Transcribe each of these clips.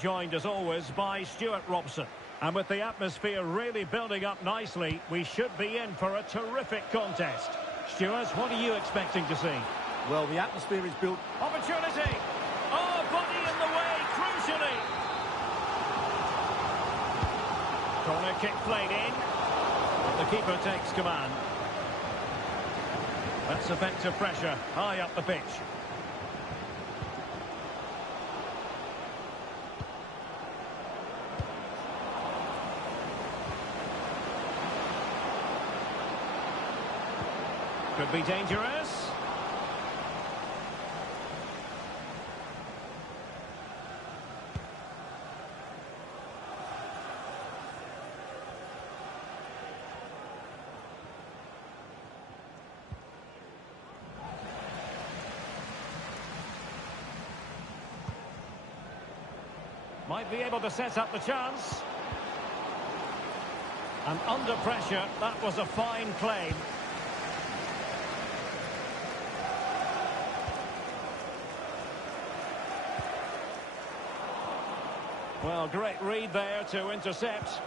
Joined as always by Stuart Robson. And with the atmosphere really building up nicely, we should be in for a terrific contest. Stuart, what are you expecting to see? Well, the atmosphere is built. Opportunity! Oh, body in the way, crucially! Corner kick played in. The keeper takes command. That's effective pressure, high up the pitch. Could be dangerous. Might be able to set up the chance. And under pressure, that was a fine claim. Well, great read there to intercept.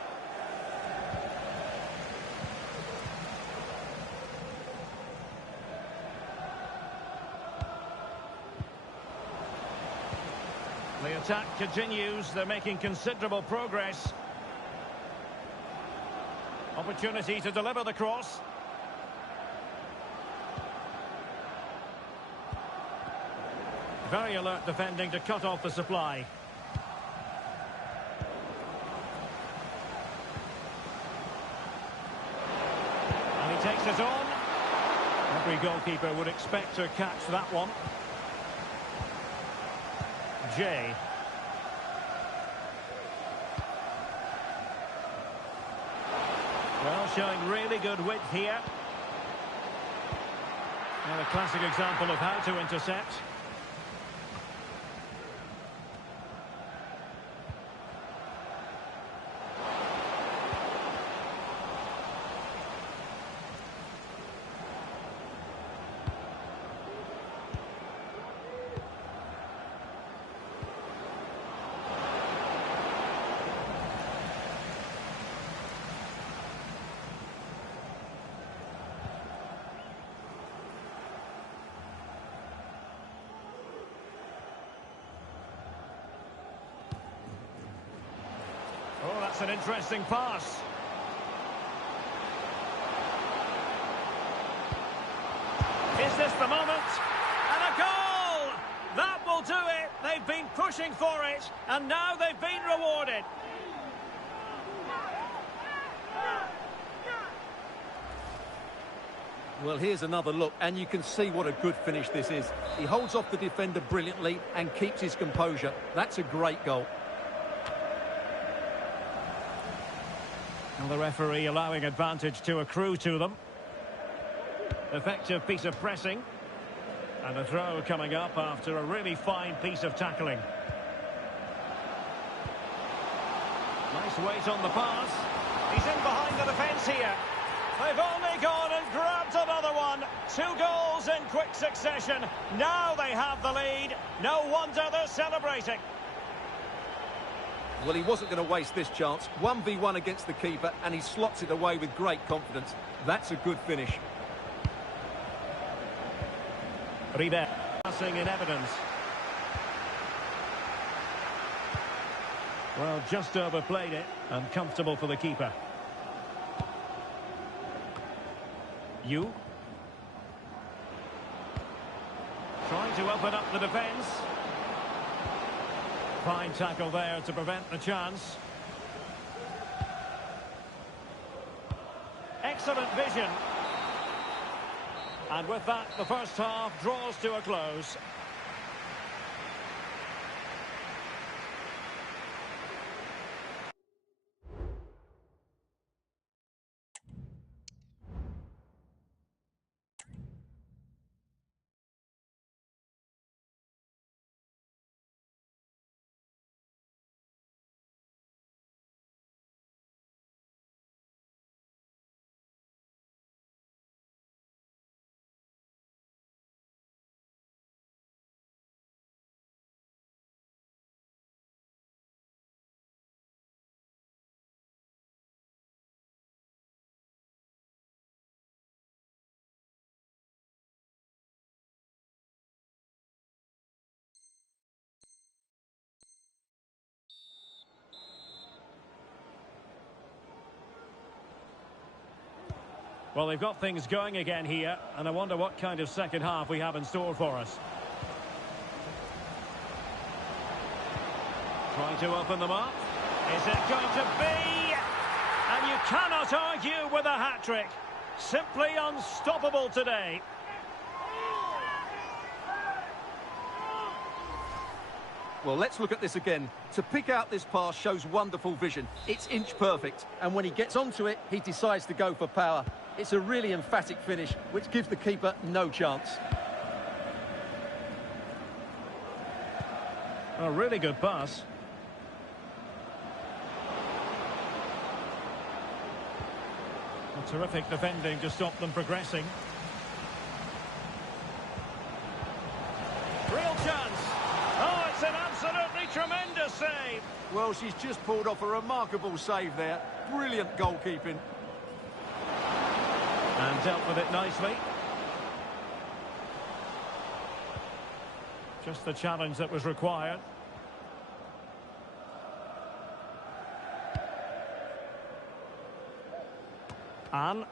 The attack continues. They're making considerable progress. Opportunity to deliver the cross. Very alert defending to cut off the supply. Takes it on. Every goalkeeper would expect to catch that one. Jay. Well, showing really good width here. And a classic example of how to intercept. Oh, that's an interesting pass. Is this the moment? And a goal! That will do it. They've been pushing for it, and now they've been rewarded. Well, here's another look, and you can see what a good finish this is. He holds off the defender brilliantly and keeps his composure. That's a great goal. Well, the referee allowing advantage to accrue to them. Effective piece of pressing. And a throw coming up after a really fine piece of tackling. Nice weight on the pass. He's in behind the defence here. They've only gone and grabbed another one. 2 goals in quick succession. Now they have the lead. No wonder they're celebrating. Well, he wasn't going to waste this chance. 1v1 against the keeper, and he slots it away with great confidence. That's a good finish. Ribe passing in evidence. Well, just overplayed it, and comfortable for the keeper. You. Trying to open up the defence. Fine tackle there to prevent the chance. Excellent vision. And with that, the first half draws to a close. Well, they've got things going again here, and I wonder what kind of second half we have in store for us. Trying to open them up. Is it going to be? And you cannot argue with a hat-trick. Simply unstoppable today. Well, let's look at this again. To pick out this pass shows wonderful vision. It's inch perfect, and when he gets onto it, he decides to go for power. It's a really emphatic finish, which gives the keeper no chance. A really good pass. A terrific defending to stop them progressing. Real chance. Oh, it's an absolutely tremendous save. Well, she's just pulled off a remarkable save there. Brilliant goalkeeping. And dealt with it nicely. Just the challenge that was required. And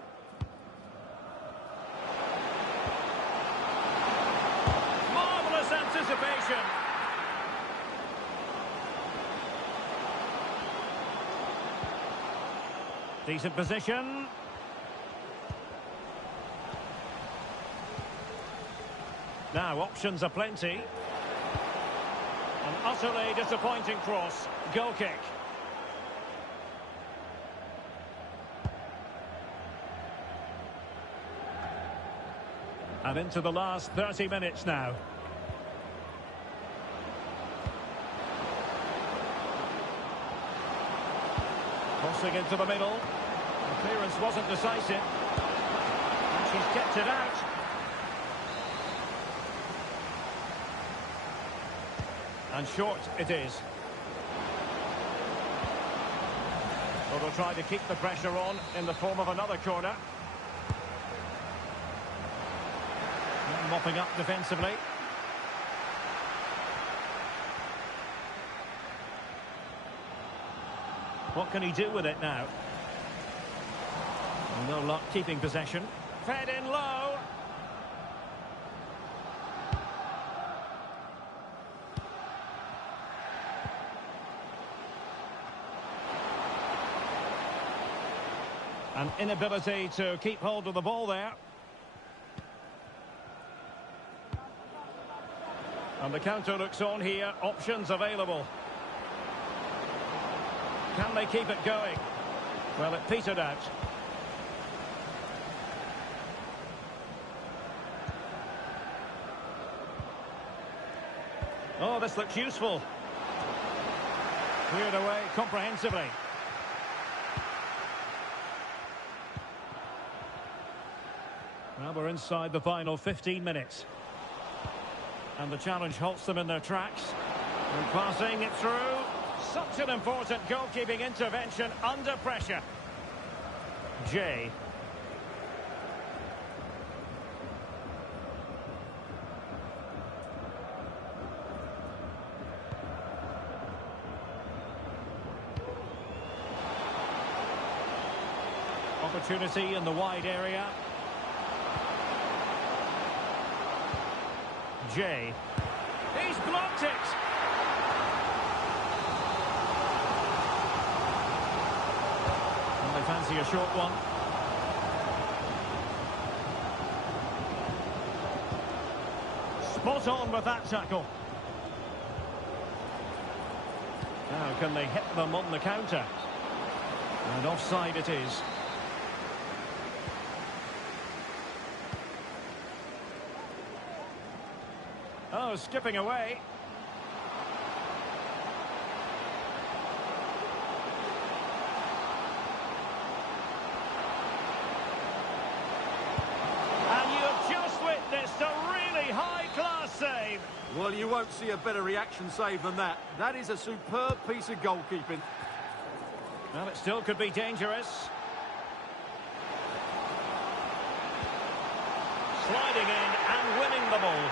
marvellous anticipation. Decent position. Now options are plenty. An utterly disappointing cross. Goal kick. And into the last 30 minutes now. Crossing into the middle. The clearance wasn't decisive. And she's kept it out. And short it is. Well, they'll try to keep the pressure on in the form of another corner. Mopping up defensively. What can he do with it now? No luck keeping possession. Fed in low. An inability to keep hold of the ball there. And the counter looks on here. Options available. Can they keep it going? Well, it petered out. Oh, this looks useful. Cleared away comprehensively. Well, we're inside the final 15 minutes. And the challenge halts them in their tracks. And passing it through. Such an important goalkeeping intervention under pressure. Jay. Opportunity in the wide area. Jay. He's blocked it. And they fancy a short one. Spot on with that tackle. Now can they hit them on the counter? And offside it is. Oh, skipping away. And you have just witnessed a really high-class save. Well, you won't see a better reaction save than that. That is a superb piece of goalkeeping. Well, it still could be dangerous. Sliding in and winning the ball.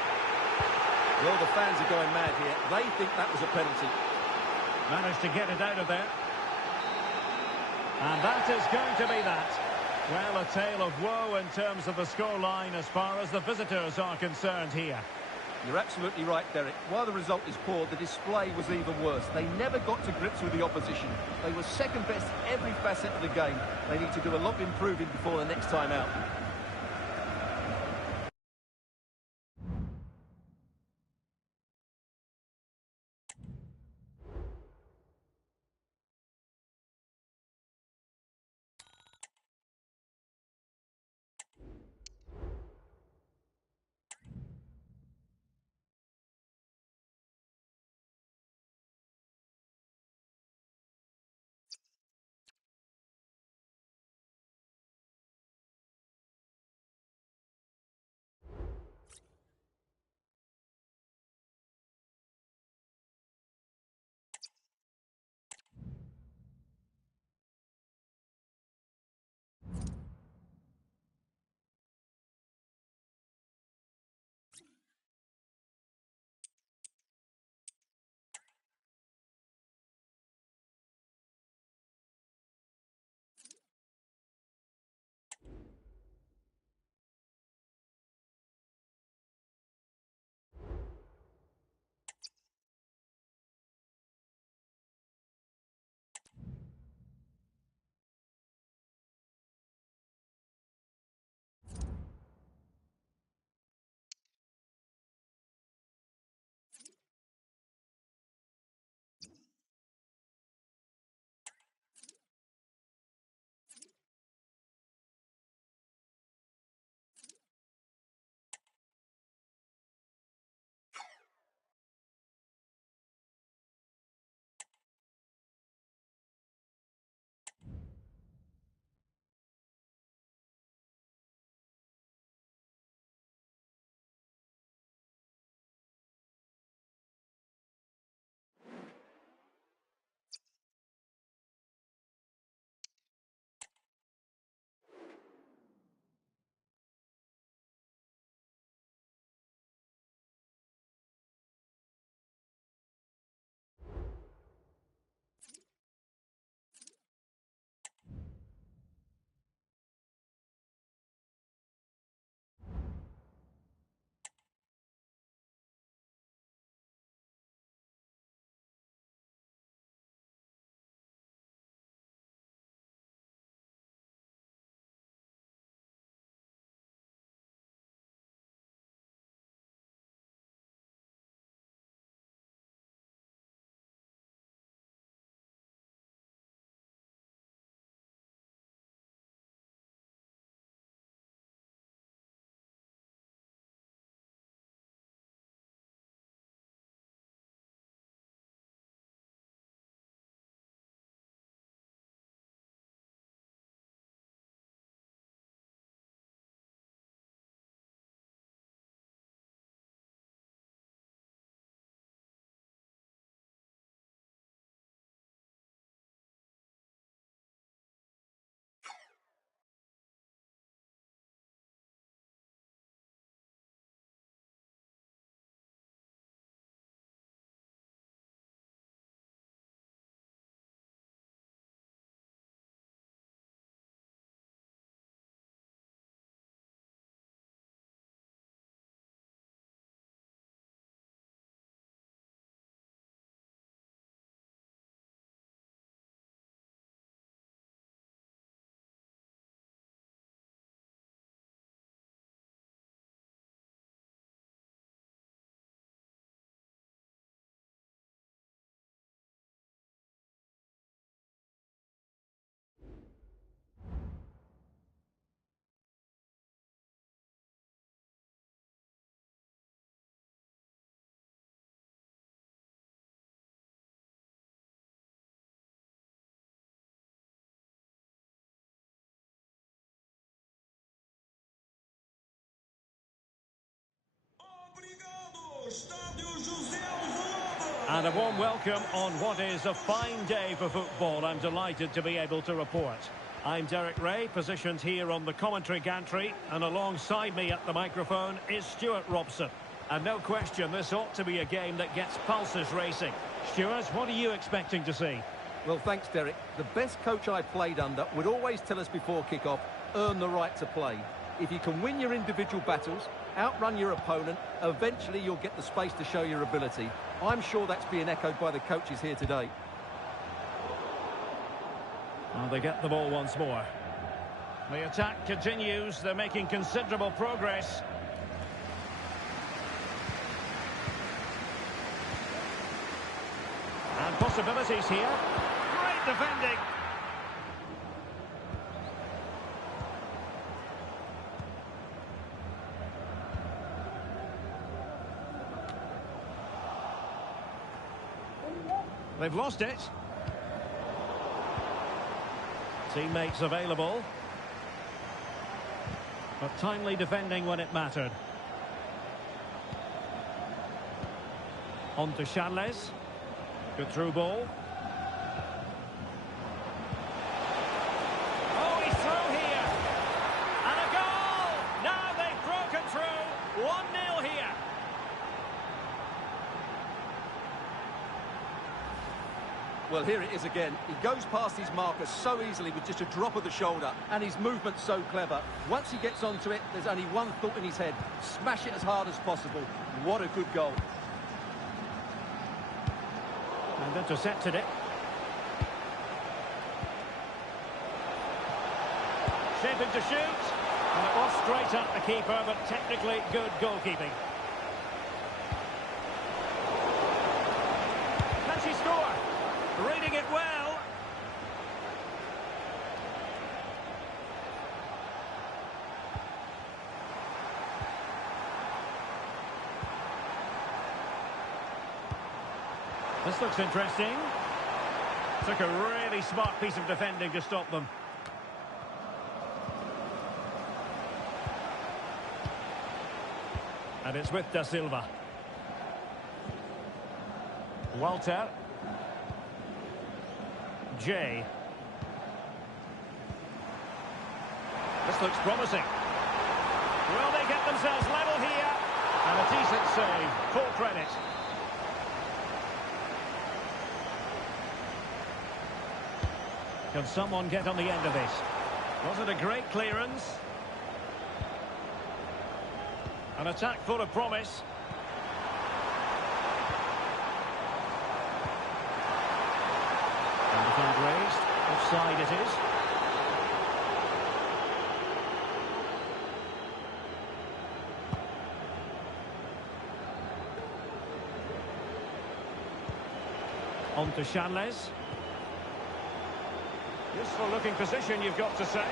Well, the fans are going mad here. They think that was a penalty. Managed to get it out of there. And that is going to be that. Well, a tale of woe in terms of the scoreline as far as the visitors are concerned here. You're absolutely right, Derek. While the result is poor, the display was even worse. They never got to grips with the opposition. They were second best in every facet of the game. They need to do a lot of improving before the next time out. And a warm welcome on what is a fine day for football. I'm delighted to be able to report. I'm Derek Ray, positioned here on the commentary gantry, and alongside me at the microphone is Stuart Robson. And no question, this ought to be a game that gets pulses racing. Stuart, what are you expecting to see? Well, thanks, Derek. The best coach I played under would always tell us before kick-off, earn the right to play. If you can win your individual battles, outrun your opponent, eventually you'll get the space to show your ability. I'm sure that's being echoed by the coaches here today. Well, they get the ball once more. The attack continues. They're making considerable progress. And possibilities here. Great defending. They've lost it. Teammates available. But timely defending when it mattered. On to Charles. Good through ball. Oh, he's through here. And a goal! Now they've broken through. 1-0 here. Well, here it is again. He goes past his marker so easily with just a drop of the shoulder, and his movement's so clever. Once he gets onto it, there's only one thought in his head: smash it as hard as possible. What a good goal. And intercepted it. Shaping to shoot. And it was straight at the keeper, but technically good goalkeeping. Can she score? Reading it well. This looks interesting. Took a really smart piece of defending to stop them. And it's with Da Silva. Walter. Jay. This looks promising. Will they get themselves level here? And a decent save. Full credit. Can someone get on the end of this? Was it a great clearance? An attack full of promise. And the flag raised. Offside it is. On to Charles. Useful looking position, you've got to say.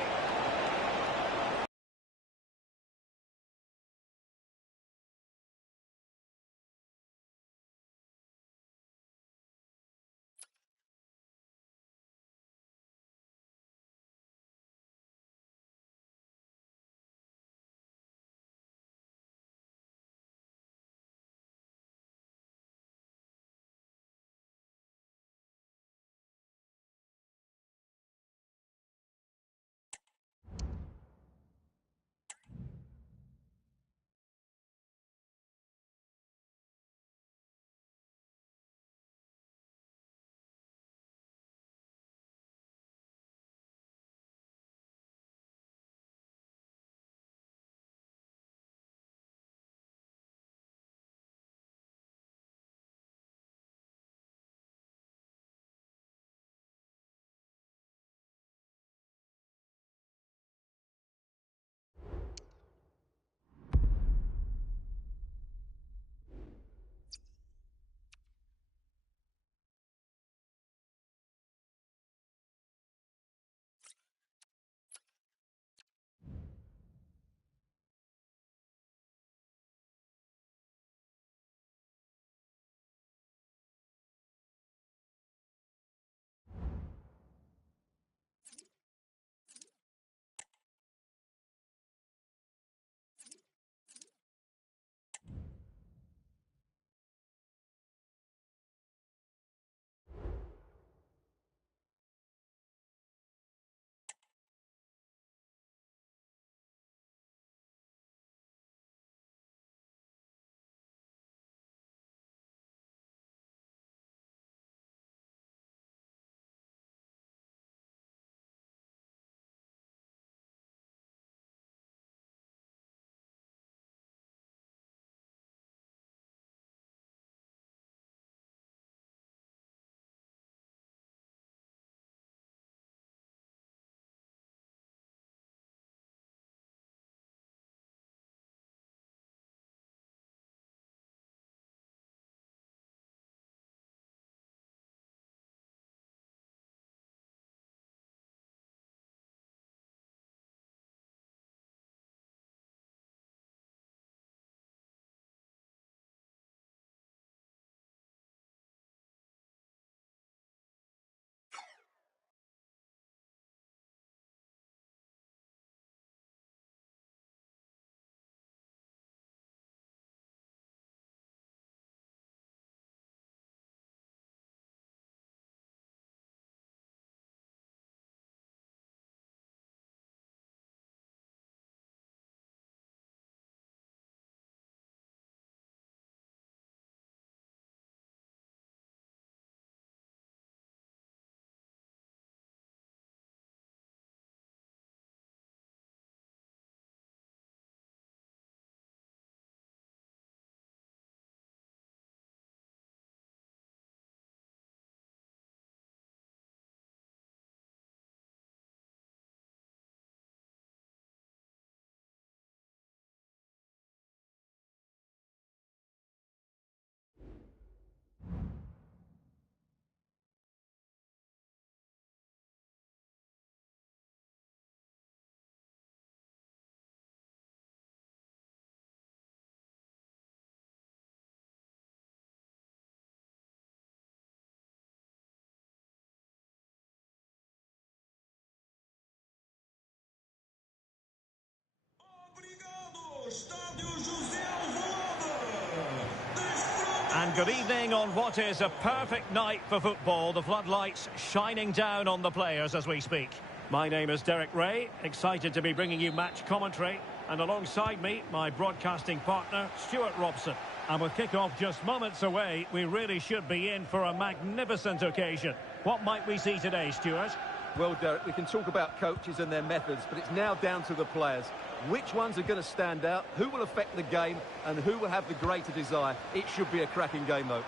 good evening on what is a perfect night for football. The floodlights shining down on the players as we speak. My name is Derek Ray, excited to be bringing you match commentary. And alongside me, my broadcasting partner, Stuart Robson. And with kick-off just moments away, we really should be in for a magnificent occasion. What might we see today, Stuart? Well, Derek, we can talk about coaches and their methods, but it's now down to the players. Which ones are going to stand out, who will affect the game, and who will have the greater desire? It should be a cracking game, though.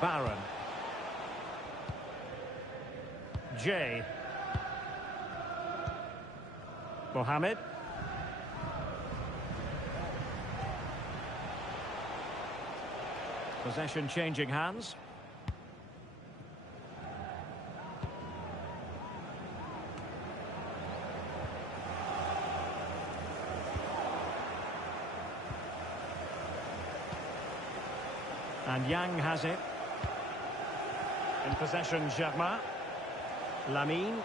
Barron. Jay. Mohamed. Possession changing hands. And Yang has it. In possession, Germain. Lamine.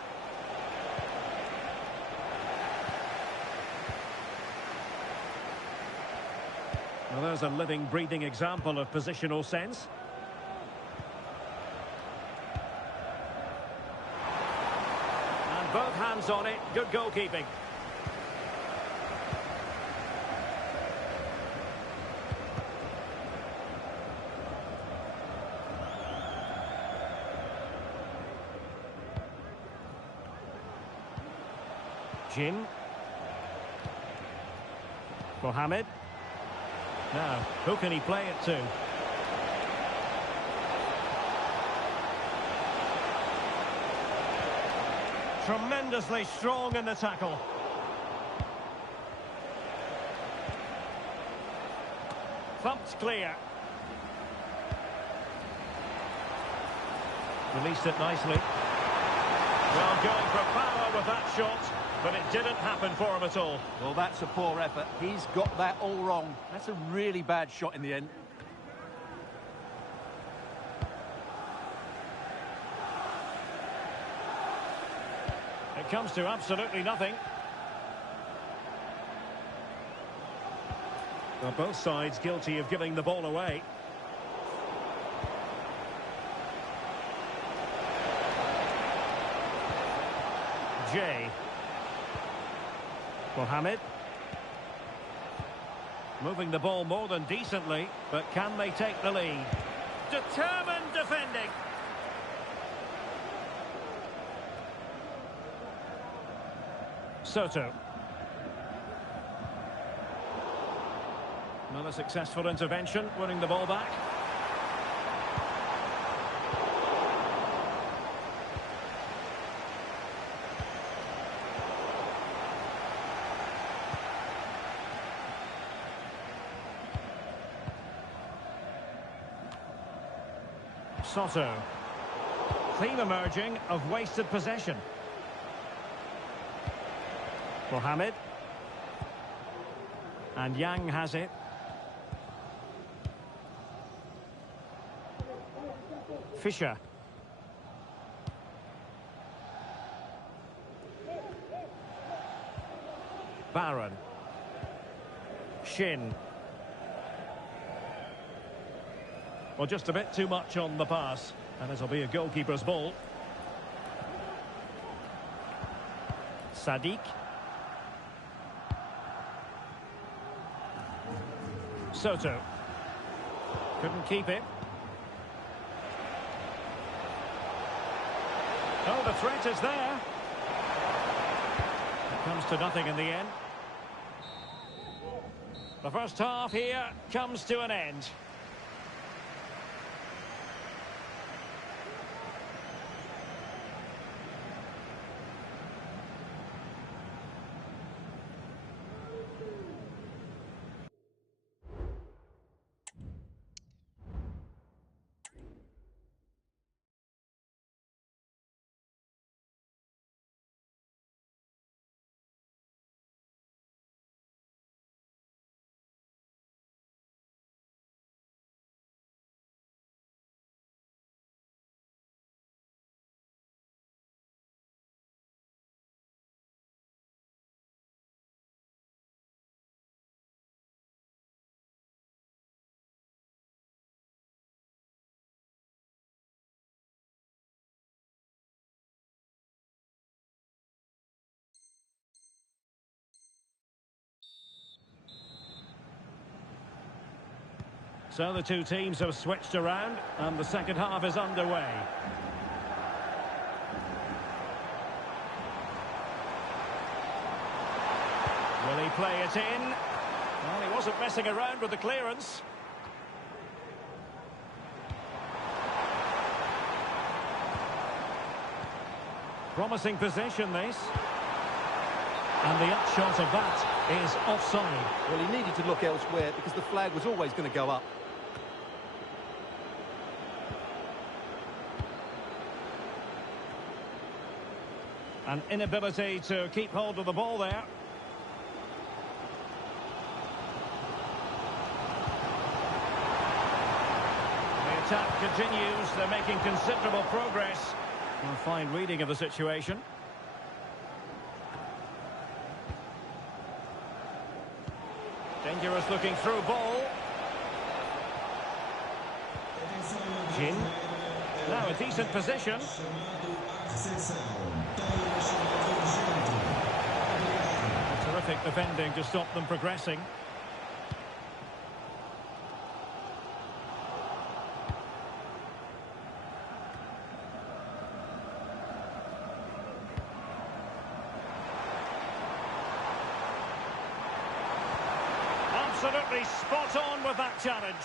Well, there's a living, breathing example of positional sense. And both hands on it. Good goalkeeping. Jin. Mohamed. Now, who can he play it to? Tremendously strong in the tackle. Thumped clear. Released it nicely. Well, going for power with that shot. But it didn't happen for him at all. Well, that's a poor effort. He's got that all wrong. That's a really bad shot in the end. It comes to absolutely nothing. Well, both sides guilty of giving the ball away. Jay. Mohamed. Moving the ball more than decently, but can they take the lead? Determined defending. Soto. Another successful intervention, winning the ball back. Soto. Theme emerging of wasted possession. Mohamed. And Yang has it. Fisher. Barron. Shin. Well, just a bit too much on the pass. And it'll be a goalkeeper's ball. Sadiq. Soto. Couldn't keep it. Oh, the threat is there. It comes to nothing in the end. The first half here comes to an end. So the two teams have switched around and the second half is underway. Will he play it in? Well, he wasn't messing around with the clearance. Promising position, this. And the upshot of that is offside. Well, he needed to look elsewhere because the flag was always going to go up. An inability to keep hold of the ball there. The attack continues. They're making considerable progress. A fine reading of the situation. Dangerous looking through ball. Jin. Now a decent position. Terrific defending to stop them progressing. Absolutely spot on with that challenge.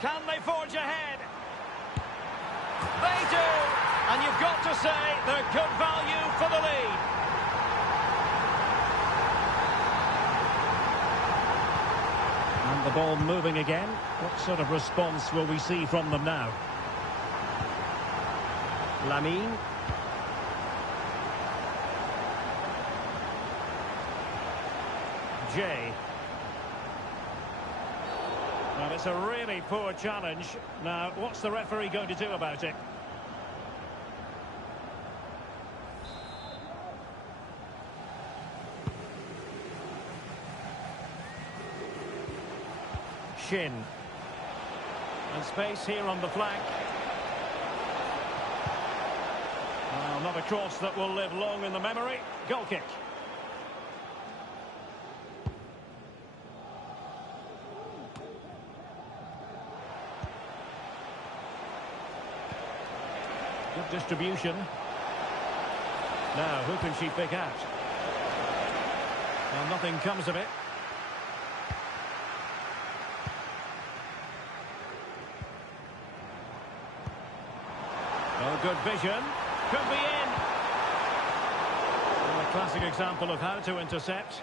Can they forge ahead? They do! And you've got to say they're good value for the lead. And the ball moving again. What sort of response will we see from them now? Lamine. Jay. Well, it's a really poor challenge. Now, what's the referee going to do about it? Shin. And space here on the flank. Well, not a cross that will live long in the memory. Goal kick. Good distribution. Now, who can she pick out? Well, nothing comes of it. Oh, good vision. Could be in. Well, a classic example of how to intercept.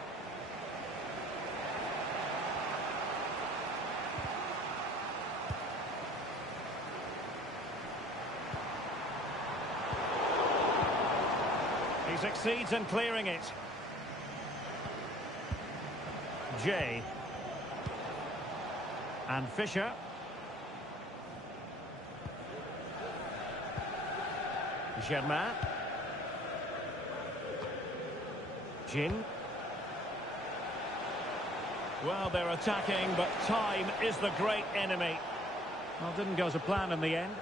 He succeeds in clearing it. Jay. And Fisher. Germain. Jin. Well, they're attacking, but time is the great enemy. Well, didn't go to plan in the end.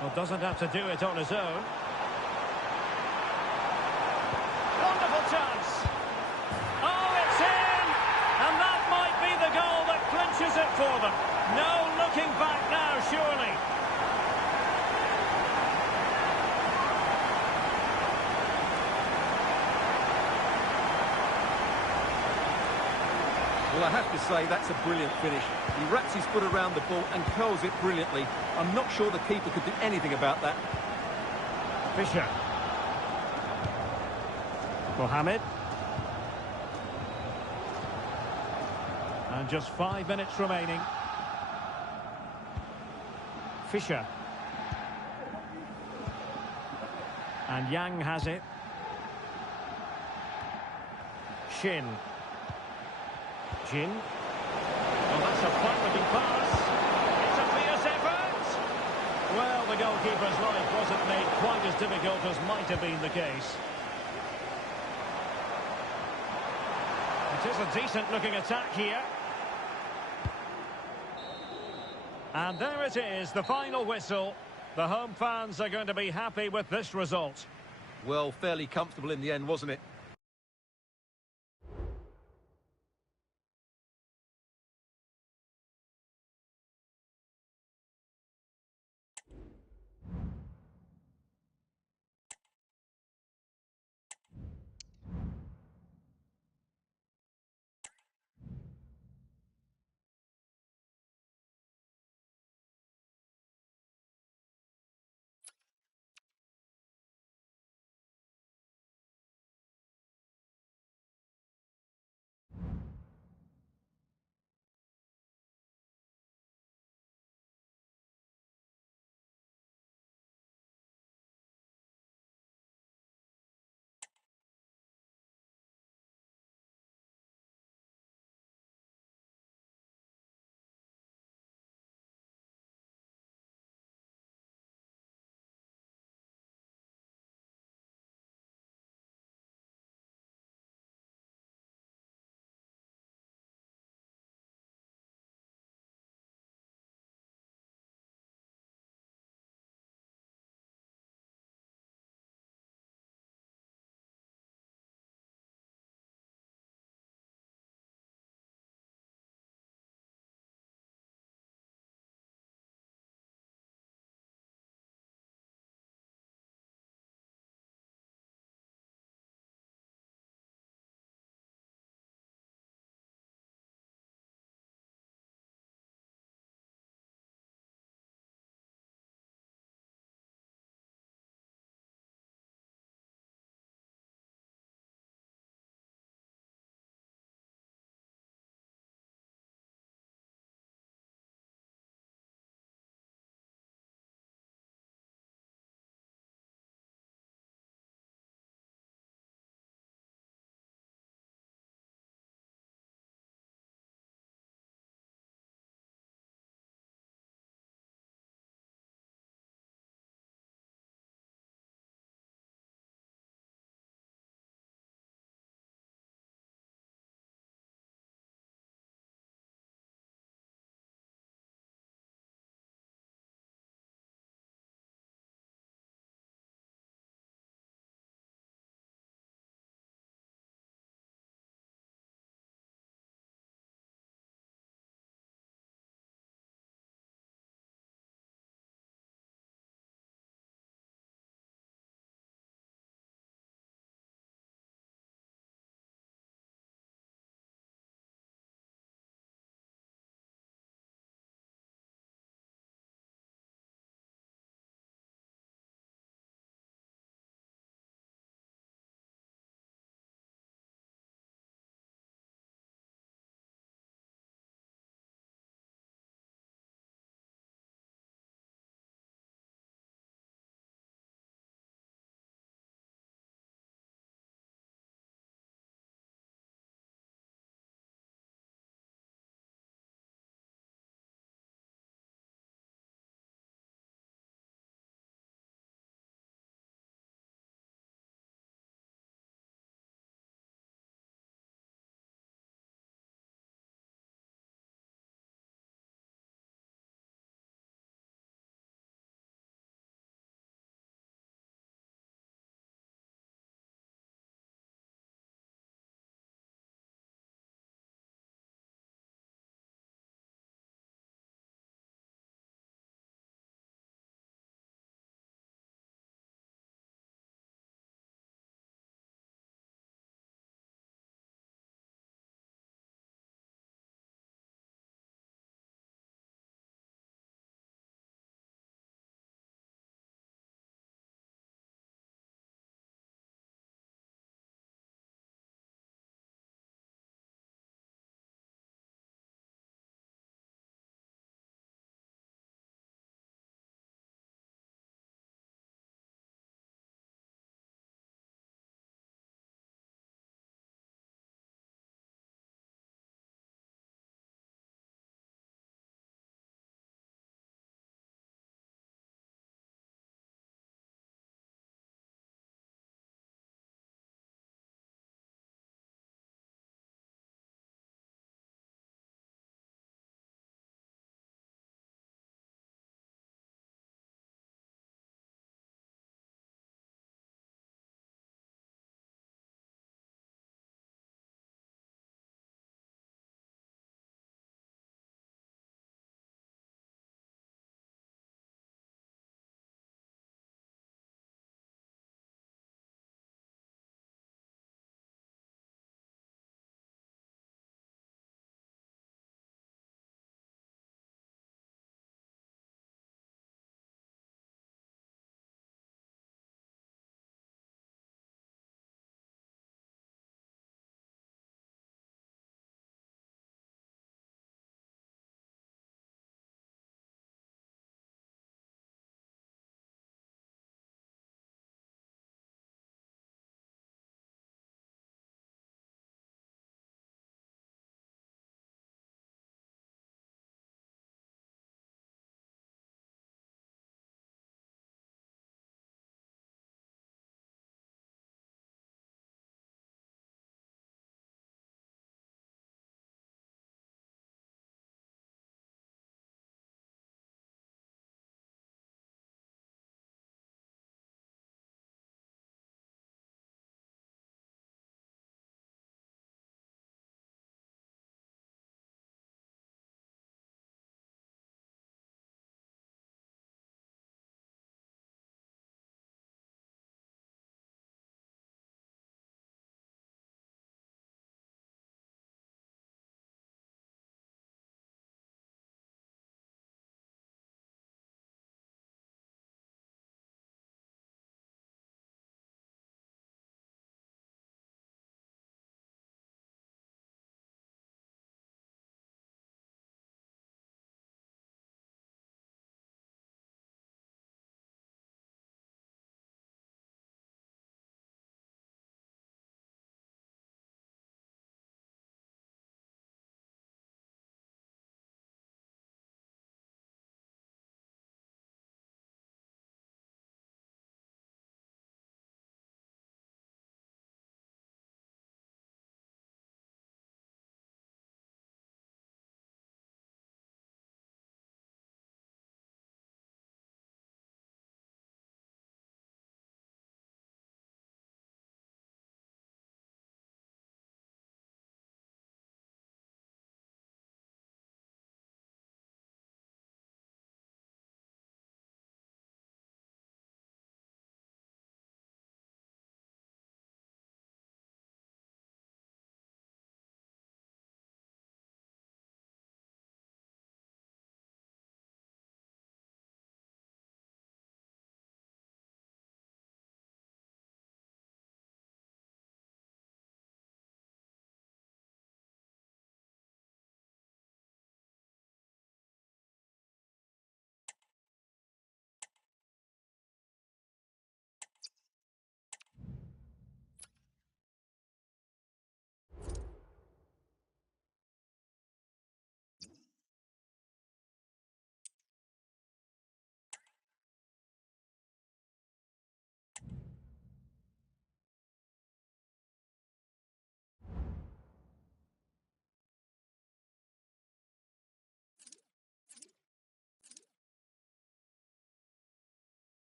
Well, doesn't have to do it on his own. Wonderful chance. Oh, it's in! And that might be the goal that clinches it for them. No looking back now, surely. Well, I have to say, that's a brilliant finish. He wraps his foot around the ball and curls it brilliantly. I'm not sure the keeper could do anything about that. Fisher. Mohamed. And just 5 minutes remaining. Fisher. And Yang has it. Shin. Jin. Well, that's a fine-looking pass. It's a fierce effort. Well, the goalkeeper's life wasn't made quite as difficult as might have been the case. It is a decent-looking attack here. And there it is, the final whistle. The home fans are going to be happy with this result. Well, fairly comfortable in the end, wasn't it?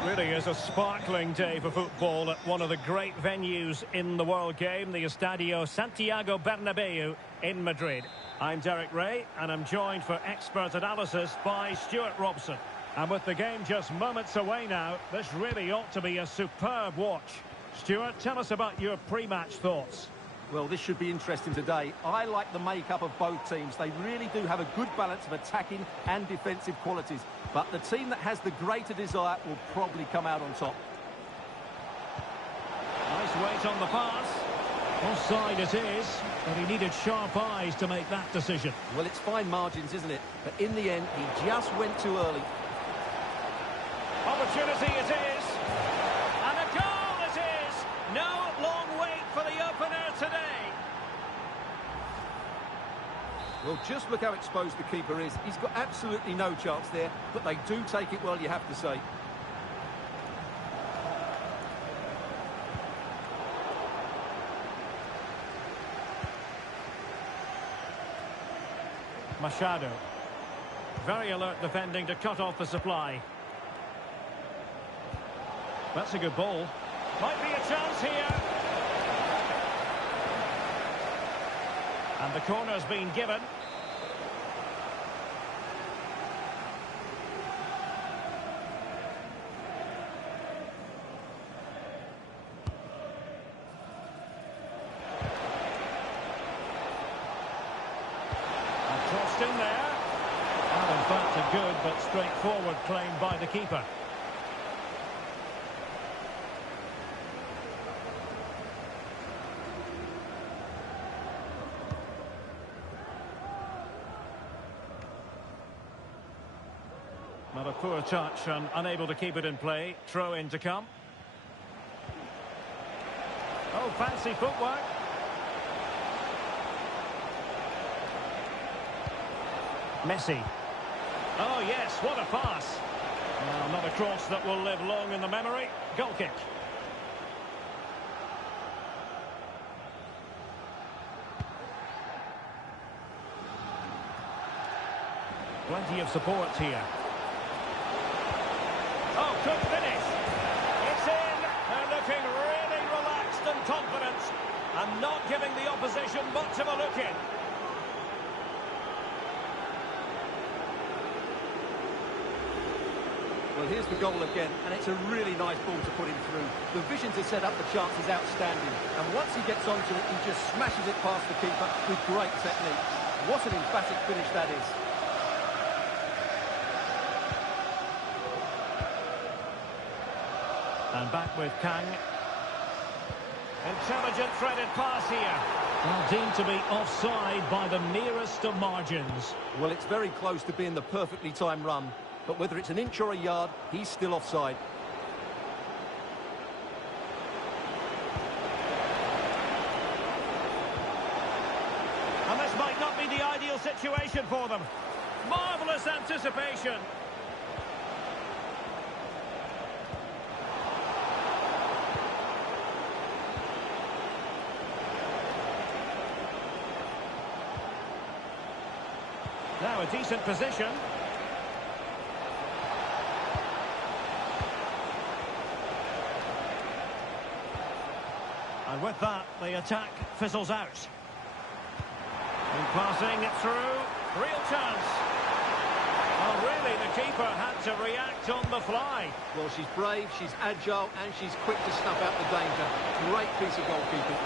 It really is a sparkling day for football at one of the great venues in the world game, the Estadio Santiago Bernabeu in Madrid. I'm Derek Ray, and I'm joined for expert analysis by Stuart Robson. And with the game just moments away now, this really ought to be a superb watch. Stuart, tell us about your pre-match thoughts. Well, this should be interesting today. I like the makeup of both teams. They really do have a good balance of attacking and defensive qualities. But the team that has the greater desire will probably come out on top. Nice weight on the pass. Offside it is, but he needed sharp eyes to make that decision. Well, it's fine margins, isn't it? But in the end, he just went too early. Opportunity it is. And a goal it is. No long wait for the opener today. Well, just look how exposed the keeper is. He's got absolutely no chance there, but they do take it well, you have to say. Machado. Very alert defending to cut off the supply. That's a good ball. Might be a chance here. And the corner's been given. And crossed in there. And in fact a good but straightforward claim by the keeper. Not a poor touch and unable to keep it in play. Throw in to come. Oh, fancy footwork. Messi. Oh, yes, what a pass. Well, not a cross that will live long in the memory. Goal kick. Plenty of support here. Oh, good finish. It's in. They're looking really relaxed and confident and not giving the opposition much of a look in. Well, here's the goal again, and it's a really nice ball to put him through. The vision to set up the chance is outstanding, and once he gets onto it, he just smashes it past the keeper with great technique. What an emphatic finish that is. And back with Kang. Intelligent threaded pass here. Well, deemed to be offside by the merest of margins. Well, it's very close to being the perfectly timed run. But whether it's an inch or a yard, he's still offside. And this might not be the ideal situation for them. Marvellous anticipation. Now a decent position. And with that, the attack fizzles out. And passing it through. Real chance. Well, really, the keeper had to react on the fly. Well, she's brave, she's agile, and she's quick to snuff out the danger. Great piece of goalkeeping.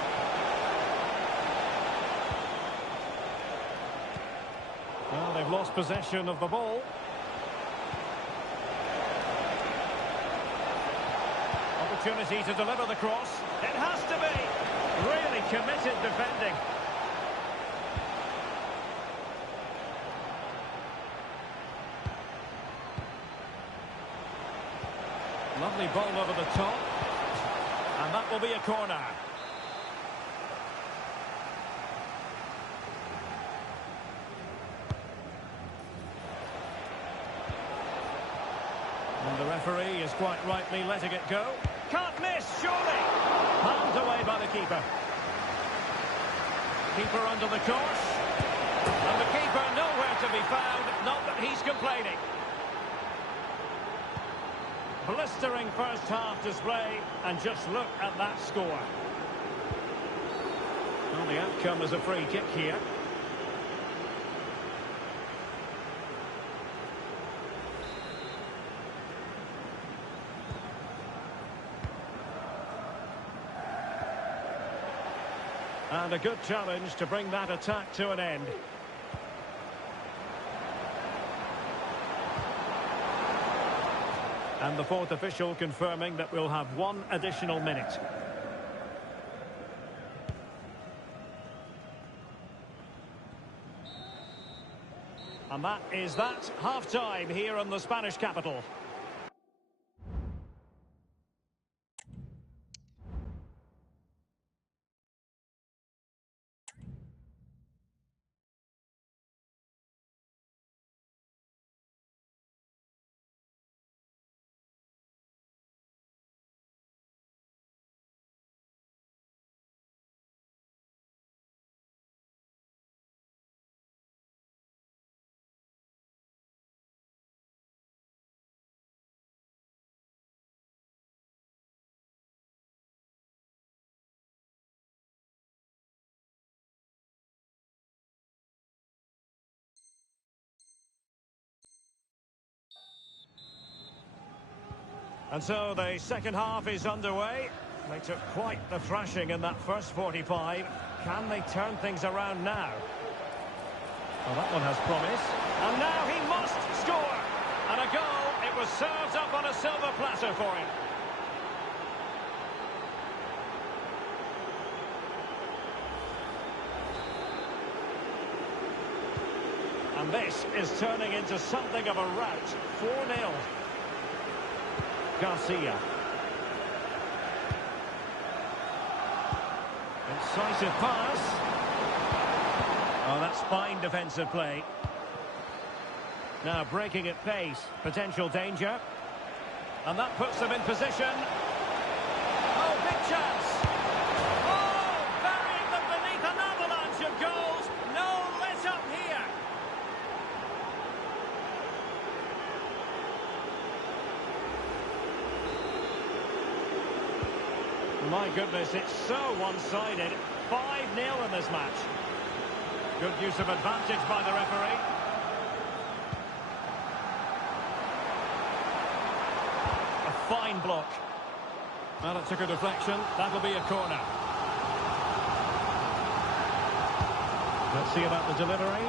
Well, they've lost possession of the ball. Opportunity to deliver the cross. It has to be. Really committed defending. Lovely ball over the top. And that will be a corner. And the referee is quite rightly letting it go. Can't miss, surely. Palmed away by the keeper. Keeper under the course. And the keeper nowhere to be found. Not that he's complaining. blistering first half display, and just look at that score. Well, the outcome is a free kick here. And a good challenge to bring that attack to an end. And the fourth official confirming that we'll have one additional minute. And that is that, half-time here in the Spanish capital. And so the second half is underway. They took quite the thrashing in that first 45. Can they turn things around now? Well, that one has promise. And now he must score. And a goal. It was served up on a silver platter for him. And this is turning into something of a rout. 4-0. Garcia. Incisive pass. Oh, that's fine defensive play. Now breaking at pace. Potential danger. And that puts them in position. Oh, big chance. Oh, burying them beneath an avalanche of goals. No let up here. My goodness, it's so one-sided. 5-0 in this match. Good use of advantage by the referee. A fine block. Well, it took a deflection. That'll be a corner. Let's see about the delivery.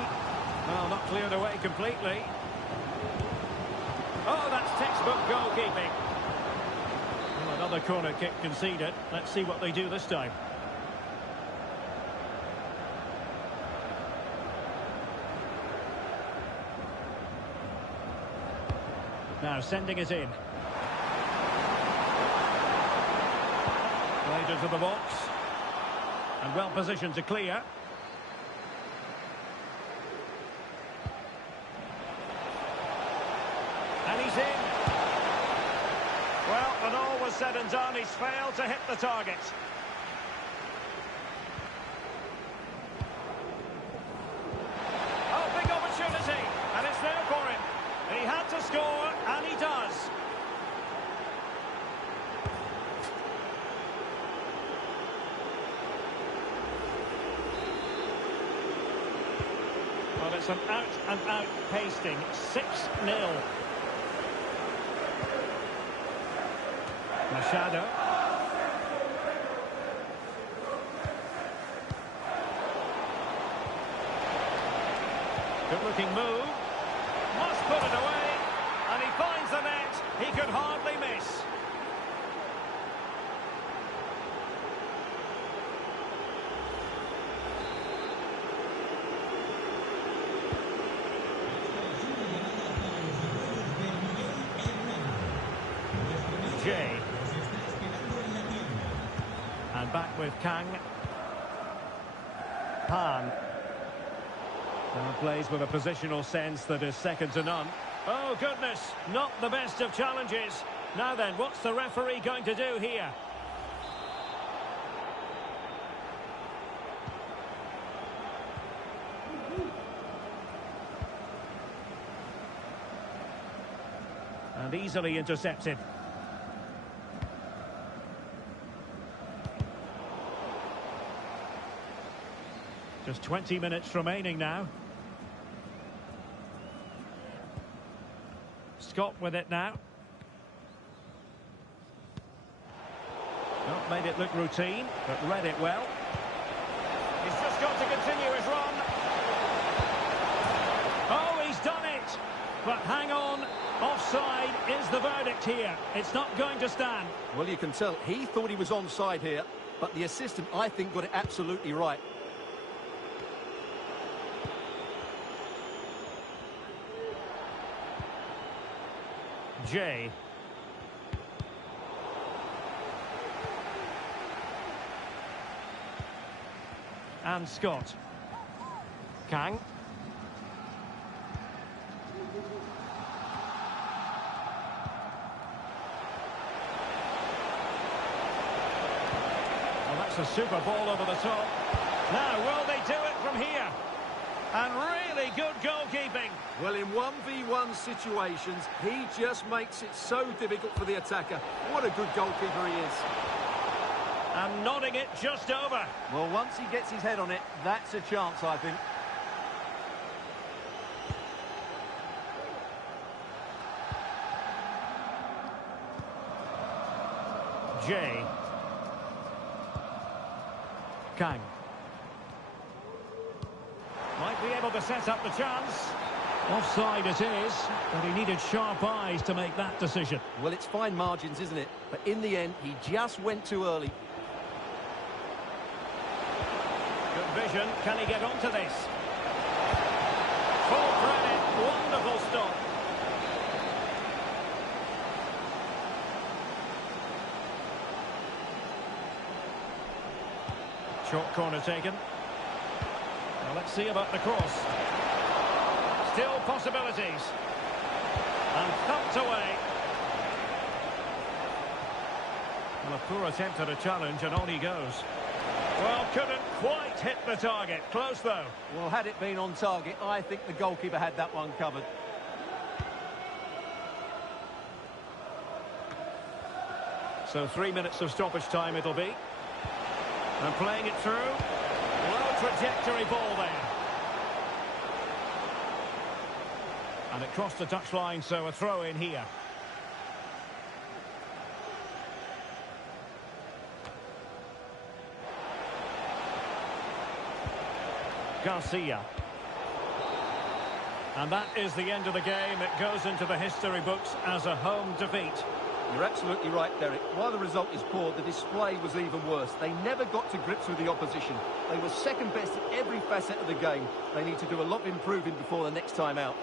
Well, not cleared away completely. Oh, that's textbook goalkeeping. Another corner kick conceded. Let's see what they do this time. Now sending it in. Played into the box. And well positioned to clear. And he's in. Well, when all was said and done, he's failed to hit the target. Oh, big opportunity, and it's there for him. He had to score, and he does. Well, it's an out-and-out pasting, 6-0. Machado. Good looking move. Must put it away. And he finds the net. He could hardly miss. Jay. And back with Kang. Han. Now plays with a positional sense that is second to none. Oh, goodness, not the best of challenges. Now then, what's the referee going to do here? And easily intercepted. Just 20 minutes remaining now. Scott with it now. Not made it look routine, but read it well. He's just got to continue his run. Oh, he's done it! But hang on, offside is the verdict here. It's not going to stand. Well, you can tell he thought he was onside here, but the assistant, I think, got it absolutely right. Jay. And Scott. Kang. Well, that's a super ball over the top. Now, will they do it from here? And really good goalkeeping. Well, in 1v1 situations, he just makes it so difficult for the attacker. What a good goalkeeper he is. And nodding it just over. Well, once he gets his head on it, that's a chance, I think. Jay. Kang. Might be able to set up the chance. Offside it is, but he needed sharp eyes to make that decision. Well, it's fine margins, isn't it? But in the end, he just went too early. Good vision. Can he get onto this? Full credit. Wonderful stop. Short corner taken. Now let's see about the cross. Still possibilities. And thumped away. Well, a poor attempt at a challenge, and on he goes. Well, couldn't quite hit the target. Close, though. Well, had it been on target, I think the goalkeeper had that one covered. So 3 minutes of stoppage time it'll be. And playing it through. Low trajectory ball there. And it crossed the touchline, so a throw in here. Garcia. And that is the end of the game. It goes into the history books as a home defeat. You're absolutely right, Derek. While the result is poor, the display was even worse. They never got to grips with the opposition. They were second best in every facet of the game. They need to do a lot of improving before the next time out.